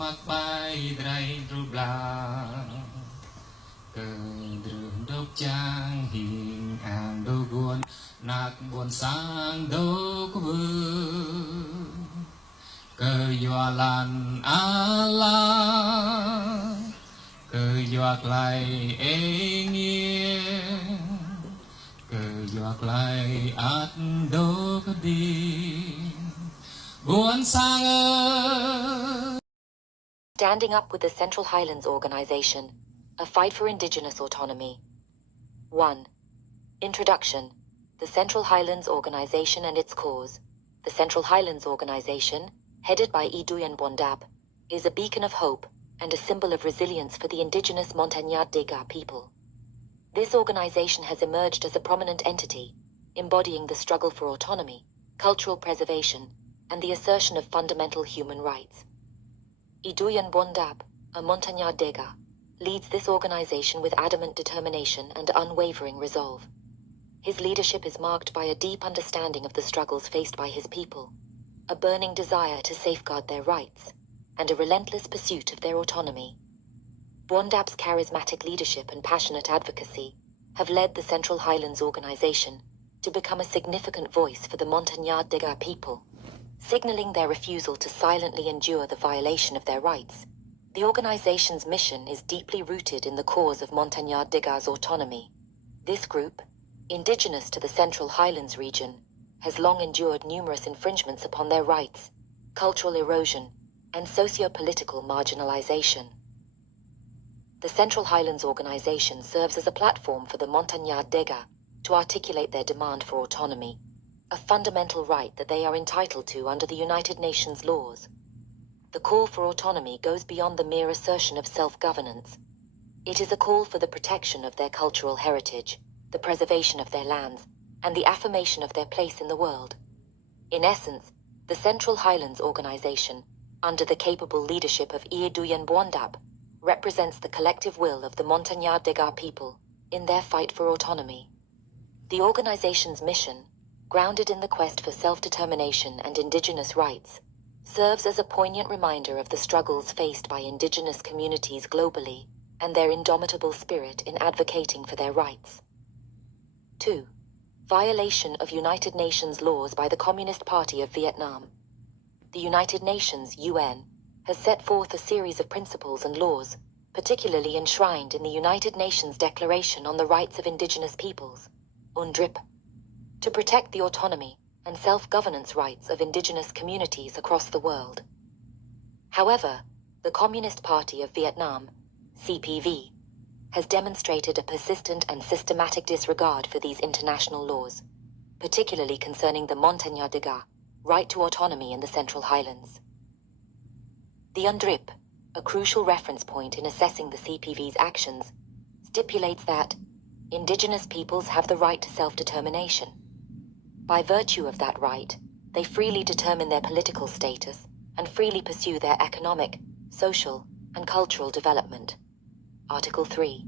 mặc bài dray rụp la cờ đường đốc trang hình hàng đô guồn nạc buồn sang đô vương cờ dọa lan ala cờ dọa lại ê nghe cờ dọa lại át đô có đi buồn sang ơi. Standing up with the Central Highlands Organization, a fight for Indigenous autonomy. 1. Introduction. The Central Highlands Organization and its cause. The Central Highlands Organization, headed by Duen Bdap, is a beacon of hope and a symbol of resilience for the indigenous Montagnard Dega people. This organization has emerged as a prominent entity, embodying the struggle for autonomy, cultural preservation, and the assertion of fundamental human rights. Duen Bdap, a Montagnard Dega, leads this organization with adamant determination and unwavering resolve. His leadership is marked by a deep understanding of the struggles faced by his people, a burning desire to safeguard their rights, and a relentless pursuit of their autonomy. Bdap's charismatic leadership and passionate advocacy have led the Central Highlands Organization to become a significant voice for the Montagnard Dega people, signaling their refusal to silently endure the violation of their rights. The organization's mission is deeply rooted in the cause of Montagnard Dega's autonomy. This group, indigenous to the Central Highlands region, has long endured numerous infringements upon their rights, cultural erosion, and socio-political marginalization. The Central Highlands Organization serves as a platform for the Montagnard Dega to articulate their demand for autonomy, a fundamental right that they are entitled to under the United Nations laws. The call for autonomy goes beyond the mere assertion of self-governance. It is a call for the protection of their cultural heritage, the preservation of their lands, and the affirmation of their place in the world. In essence, the Central Highlands Organization, under the capable leadership of Duen Bdap, represents the collective will of the Montagnard Dega people in their fight for autonomy. The organization's mission, grounded in the quest for self-determination and indigenous rights, serves as a poignant reminder of the struggles faced by indigenous communities globally and their indomitable spirit in advocating for their rights. 2. Violation of United Nations laws by the Communist Party of Vietnam. The United Nations, UN, has set forth a series of principles and laws, particularly enshrined in the United Nations Declaration on the Rights of Indigenous Peoples, UNDRIP, to protect the autonomy and self-governance rights of indigenous communities across the world. However, the Communist Party of Vietnam, CPV, has demonstrated a persistent and systematic disregard for these international laws, particularly concerning the Montagnard Dega right to autonomy in the Central Highlands. The UNDRIP, a crucial reference point in assessing the CPV's actions, stipulates that indigenous peoples have the right to self-determination. By virtue of that right, they freely determine their political status and freely pursue their economic, social, and cultural development. Article 3.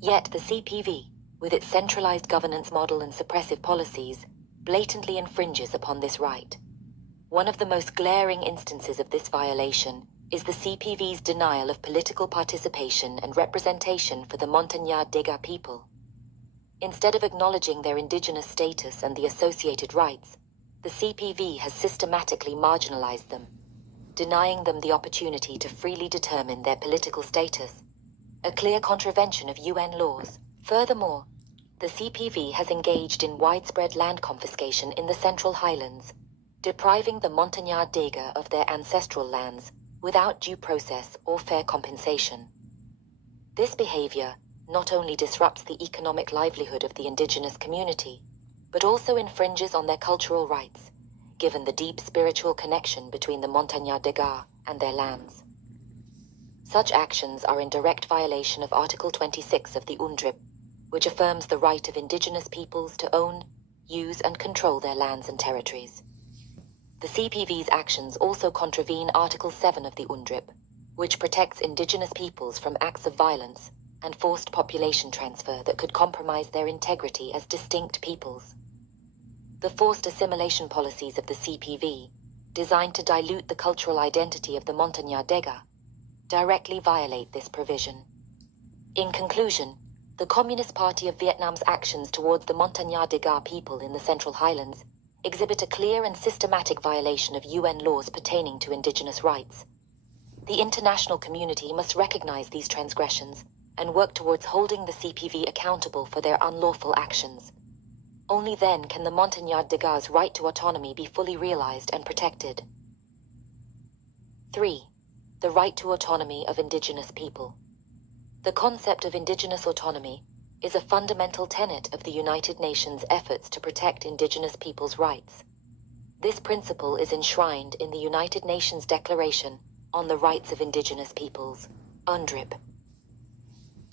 Yet the CPV, with its centralized governance model and suppressive policies, blatantly infringes upon this right. One of the most glaring instances of this violation is the CPV's denial of political participation and representation for the Montagnard Dega people. Instead of acknowledging their indigenous status and the associated rights, the CPV has systematically marginalized them, denying them the opportunity to freely determine their political status, a clear contravention of UN laws. Furthermore, the CPV has engaged in widespread land confiscation in the Central Highlands, depriving the Montagnard Dega of their ancestral lands without due process or fair compensation. This behavior not only disrupts the economic livelihood of the indigenous community, but also infringes on their cultural rights, given the deep spiritual connection between the Montagnard Dega and their lands. Such actions are in direct violation of Article 26 of the UNDRIP, which affirms the right of indigenous peoples to own, use and control their lands and territories. The CPV's actions also contravene Article 7 of the UNDRIP, which protects indigenous peoples from acts of violence and forced population transfer that could compromise their integrity as distinct peoples. The forced assimilation policies of the CPV, designed to dilute the cultural identity of the Montagnard Dega, directly violate this provision. In conclusion, the Communist Party of Vietnam's actions towards the Montagnard Dega people in the Central Highlands exhibit a clear and systematic violation of UN laws pertaining to indigenous rights. The international community must recognize these transgressions and work towards holding the CPV accountable for their unlawful actions. Only then can the Montagnard Dega's right to autonomy be fully realized and protected. 3. The right to autonomy of indigenous people. The concept of indigenous autonomy is a fundamental tenet of the United Nations' efforts to protect indigenous peoples' rights. This principle is enshrined in the United Nations Declaration on the Rights of Indigenous Peoples, UNDRIP.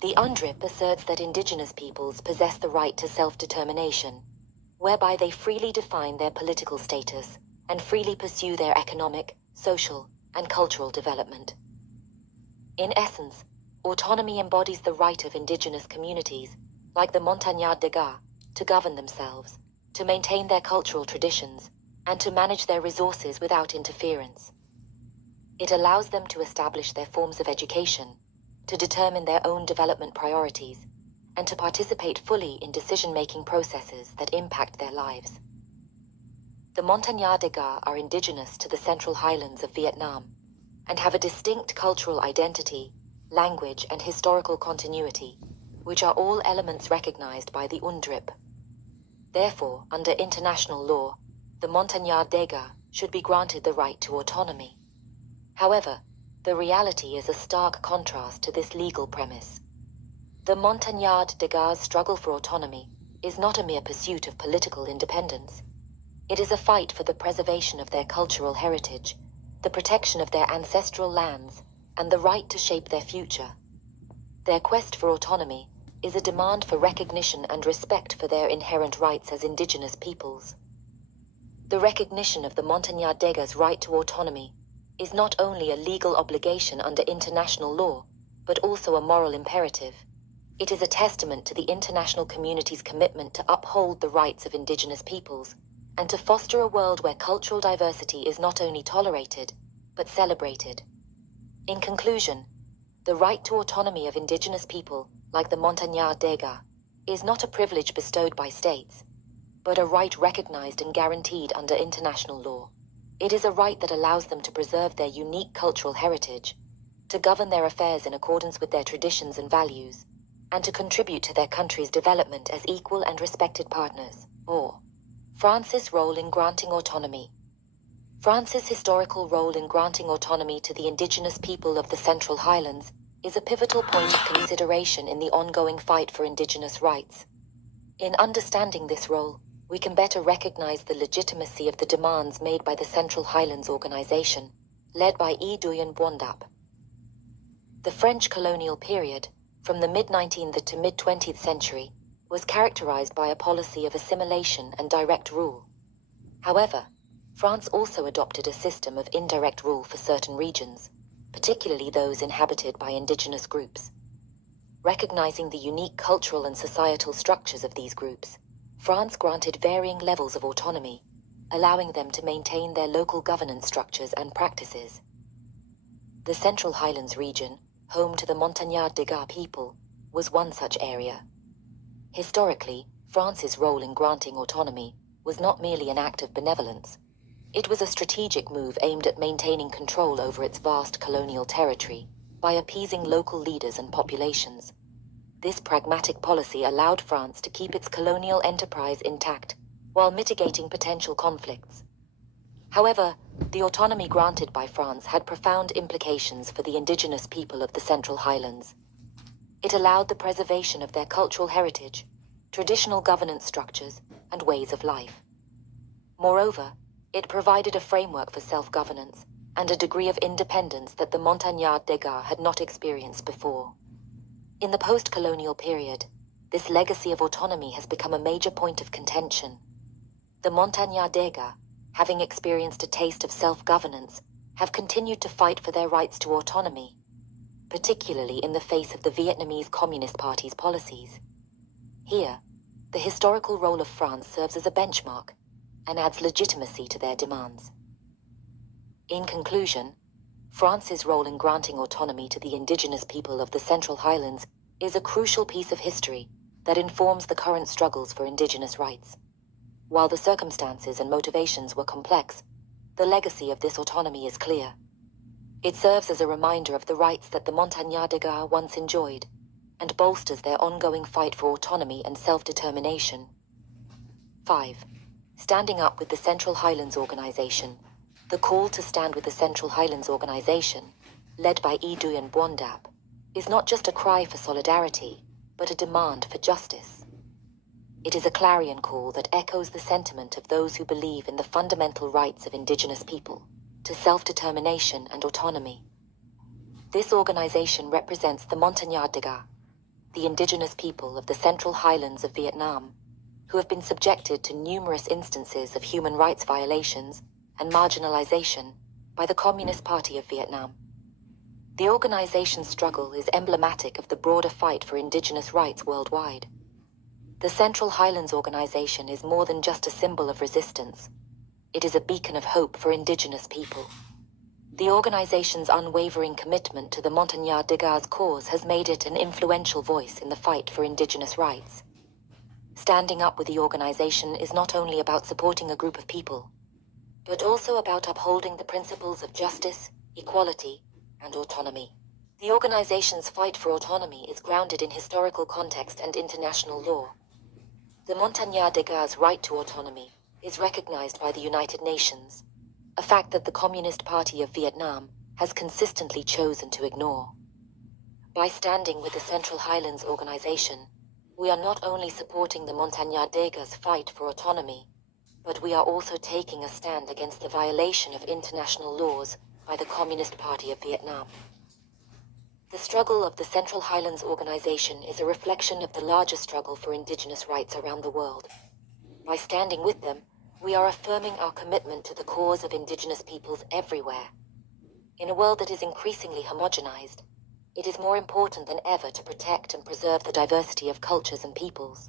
The UNDRIP asserts that indigenous peoples possess the right to self-determination, whereby they freely define their political status and freely pursue their economic, social, and cultural development. In essence, autonomy embodies the right of indigenous communities, like the Montagnard Dega, to govern themselves, to maintain their cultural traditions, and to manage their resources without interference. It allows them to establish their forms of education, to determine their own development priorities, and to participate fully in decision-making processes that impact their lives. The Montagnard Dega are indigenous to the Central Highlands of Vietnam and have a distinct cultural identity, language, and historical continuity, which are all elements recognized by the UNDRIP. Therefore, under international law, the Montagnard Dega should be granted the right to autonomy. However, the reality is a stark contrast to this legal premise. The Montagnard Dega's struggle for autonomy is not a mere pursuit of political independence. It is a fight for the preservation of their cultural heritage, the protection of their ancestral lands, and the right to shape their future. Their quest for autonomy is a demand for recognition and respect for their inherent rights as indigenous peoples. The recognition of the Montagnard Dega's right to autonomy is not only a legal obligation under international law, but also a moral imperative. It is a testament to the international community's commitment to uphold the rights of indigenous peoples and to foster a world where cultural diversity is not only tolerated, but celebrated. In conclusion, the right to autonomy of indigenous people, like the Montagnard Dega, is not a privilege bestowed by states, but a right recognized and guaranteed under international law. It is a right that allows them to preserve their unique cultural heritage, to govern their affairs in accordance with their traditions and values, and to contribute to their country's development as equal and respected partners. Or, France's role in granting autonomy. France's historical role in granting autonomy to the indigenous people of the Central Highlands is a pivotal point of consideration in the ongoing fight for indigenous rights. In understanding this role, we can better recognize the legitimacy of the demands made by the Central Highlands Organization, led by Duen Bdap. The French colonial period, from the mid-19th to mid-20th century, was characterized by a policy of assimilation and direct rule. However, France also adopted a system of indirect rule for certain regions, particularly those inhabited by indigenous groups. Recognizing the unique cultural and societal structures of these groups, France granted varying levels of autonomy, allowing them to maintain their local governance structures and practices. The Central Highlands region, home to the Montagnard Dega people, was one such area. Historically, France's role in granting autonomy was not merely an act of benevolence. It was a strategic move aimed at maintaining control over its vast colonial territory by appeasing local leaders and populations. This pragmatic policy allowed France to keep its colonial enterprise intact while mitigating potential conflicts. However, the autonomy granted by France had profound implications for the indigenous people of the Central Highlands. It allowed the preservation of their cultural heritage, traditional governance structures, and ways of life. Moreover, it provided a framework for self-governance and a degree of independence that the Montagnard Dega had not experienced before. In the post-colonial period, this legacy of autonomy has become a major point of contention. The Montagnard Dega, having experienced a taste of self-governance, have continued to fight for their rights to autonomy, particularly in the face of the Vietnamese Communist Party's policies. Here, the historical role of France serves as a benchmark and adds legitimacy to their demands. In conclusion, France's role in granting autonomy to the indigenous people of the Central Highlands is a crucial piece of history that informs the current struggles for indigenous rights. While the circumstances and motivations were complex, the legacy of this autonomy is clear. It serves as a reminder of the rights that the Montagnards de Gars once enjoyed, and bolsters their ongoing fight for autonomy and self-determination. 5. Standing up with the Central Highlands Organization. The call to stand with the Central Highlands Organization, led by Duen Bdap, is not just a cry for solidarity, but a demand for justice. It is a clarion call that echoes the sentiment of those who believe in the fundamental rights of indigenous people to self-determination and autonomy. This organization represents the Montagnards de Gars, the indigenous people of the Central Highlands of Vietnam, who have been subjected to numerous instances of human rights violations and marginalization by the Communist Party of Vietnam. The organization's struggle is emblematic of the broader fight for indigenous rights worldwide. The Central Highlands Organization is more than just a symbol of resistance. It is a beacon of hope for indigenous people. The organization's unwavering commitment to the Montagnards de Gars cause has made it an influential voice in the fight for indigenous rights. Standing up with the organization is not only about supporting a group of people, but also about upholding the principles of justice, equality, and autonomy. The organization's fight for autonomy is grounded in historical context and international law. The Montagnards de Gars' right to autonomy is recognized by the United Nations, a fact that the Communist Party of Vietnam has consistently chosen to ignore. By standing with the Central Highlands Organization, we are not only supporting the Montagnards de Gars' fight for autonomy, but we are also taking a stand against the violation of international laws by the Communist Party of Vietnam. The struggle of the Central Highlands Organization is a reflection of the larger struggle for indigenous rights around the world. By standing with them, we are affirming our commitment to the cause of indigenous peoples everywhere. In a world that is increasingly homogenized, it is more important than ever to protect and preserve the diversity of cultures and peoples.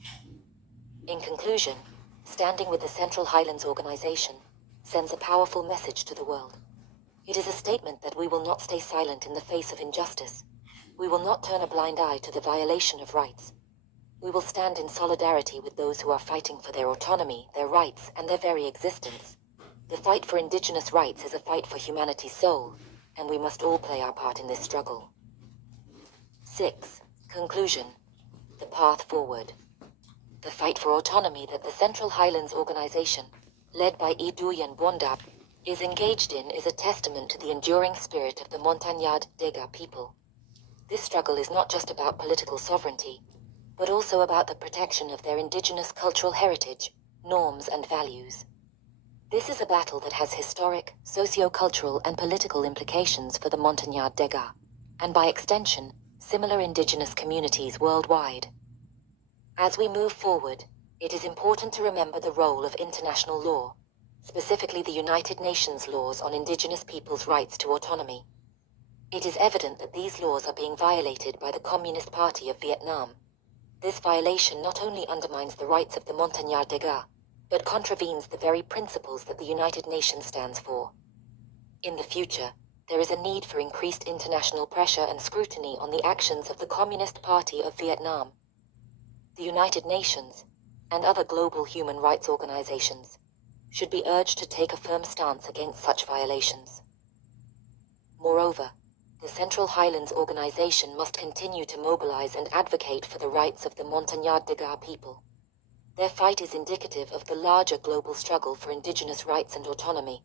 In conclusion, standing with the Central Highlands Organization sends a powerful message to the world. It is a statement that we will not stay silent in the face of injustice. We will not turn a blind eye to the violation of rights. We will stand in solidarity with those who are fighting for their autonomy, their rights, and their very existence. The fight for indigenous rights is a fight for humanity's soul, and we must all play our part in this struggle. 6. Conclusion. The path forward. The fight for autonomy that the Central Highlands Organization, led by Duen Bdap, is engaged in is a testament to the enduring spirit of the Montagnards de Gars people. This struggle is not just about political sovereignty, but also about the protection of their indigenous cultural heritage, norms, and values. This is a battle that has historic, socio-cultural, and political implications for the Montagnards de Gars, and by extension, similar indigenous communities worldwide. As we move forward, it is important to remember the role of international law, specifically the United Nations laws on indigenous peoples' rights to autonomy. It is evident that these laws are being violated by the Communist Party of Vietnam. This violation not only undermines the rights of the Montagnards de Gars, but contravenes the very principles that the United Nations stands for. In the future, there is a need for increased international pressure and scrutiny on the actions of the Communist Party of Vietnam. The United Nations, and other global human rights organizations, should be urged to take a firm stance against such violations. Moreover, the Central Highlands Organization must continue to mobilize and advocate for the rights of the Montagnards de Gars people. Their fight is indicative of the larger global struggle for indigenous rights and autonomy.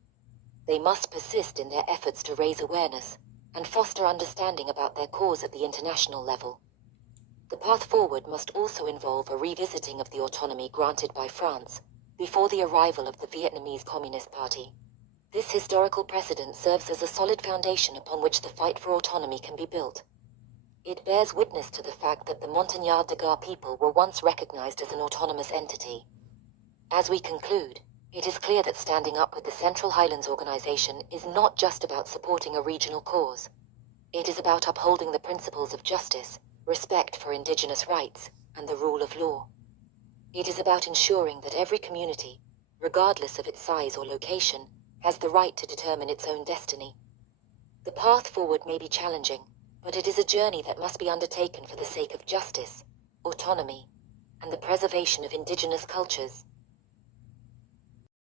They must persist in their efforts to raise awareness and foster understanding about their cause at the international level. The path forward must also involve a revisiting of the autonomy granted by France before the arrival of the Vietnamese Communist Party. This historical precedent serves as a solid foundation upon which the fight for autonomy can be built. It bears witness to the fact that the Montagnards de Gars people were once recognized as an autonomous entity. As we conclude, it is clear that standing up with the Central Highlands Organization is not just about supporting a regional cause. It is about upholding the principles of justice, respect for indigenous rights, and the rule of law. It is about ensuring that every community, regardless of its size or location, has the right to determine its own destiny. The path forward may be challenging, but it is a journey that must be undertaken for the sake of justice, autonomy, and the preservation of indigenous cultures.